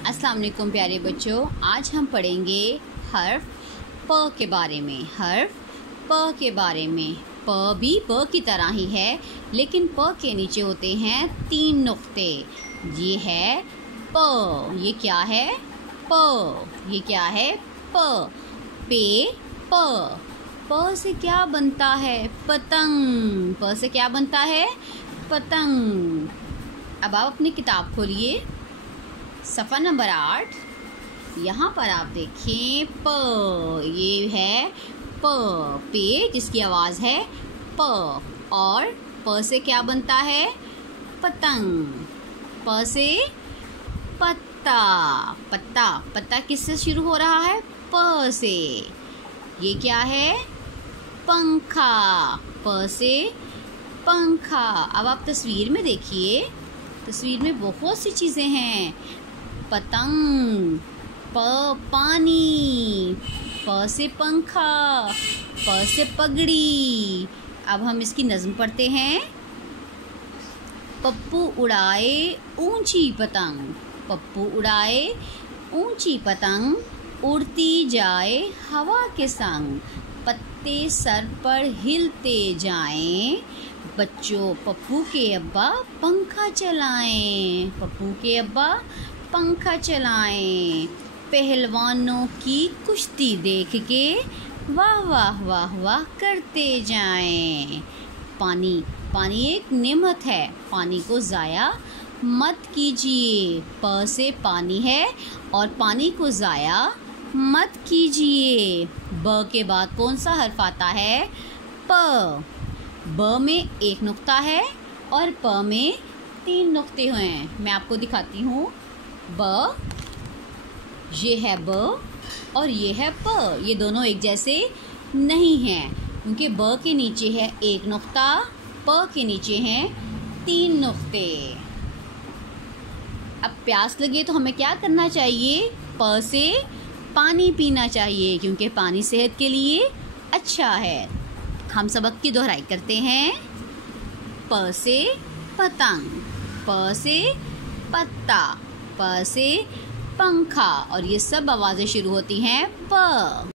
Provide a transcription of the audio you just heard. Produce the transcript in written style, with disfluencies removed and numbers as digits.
अस्सलाम वालेकुम प्यारे बच्चों, आज हम पढ़ेंगे हर्फ प के बारे में। हर्फ प के बारे में। प भी प की तरह ही है, लेकिन प के नीचे होते हैं 3 नुक्ते। ये है प। ये क्या है? प। ये क्या है? प। पे प। प से क्या बनता है? पतंग। प से क्या बनता है? पतंग। अब आप अपनी किताब खोलिए, सफ़ा नंबर 8। यहाँ पर आप देखें प। ये है प। पे जिसकी आवाज़ है प। और प से क्या बनता है? पतंग। प से पत्ता। पत्ता। पत्ता किससे शुरू हो रहा है? प से। ये क्या है? पंखा। प से पंखा। अब आप तस्वीर में देखिए, तस्वीर में बहुत सी चीज़ें हैं। पतंग, पानी, प से पंखा, प से पगड़ी। अब हम इसकी नज़्म पढ़ते हैं। पप्पू उड़ाए ऊंची पतंग। पप्पू उड़ाए ऊंची पतंग, उड़ती जाए हवा के संग। पत्ते सर पर हिलते जाएं, बच्चों पप्पू के अब्बा पंखा चलाएं। पप्पू के अब्बा पंखा चलाएं। पहलवानों की कुश्ती देख के वाह वाह वाह वाह करते जाएं। पानी। पानी एक नेमत है, पानी को ज़ाया मत कीजिए। प से पानी है और पानी को ज़ाया मत कीजिए। ब के बाद कौन सा हर्फ आता है? प। ब में 1 नुक्ता है और प में 3 नुक्ते हुए हैं। मैं आपको दिखाती हूँ। ब, ये है ब और ये है प। ये दोनों एक जैसे नहीं हैं, क्योंकि ब के नीचे है 1 नुक्ता, प के नीचे हैं 3 नुक्ते। अब प्यास लगे तो हमें क्या करना चाहिए? प से पानी पीना चाहिए, क्योंकि पानी सेहत के लिए अच्छा है। हम सबक की दोहराई करते हैं। प से पतंग, प से पत्ता, प से पंखा, और ये सब आवाज़ें शुरू होती हैं प।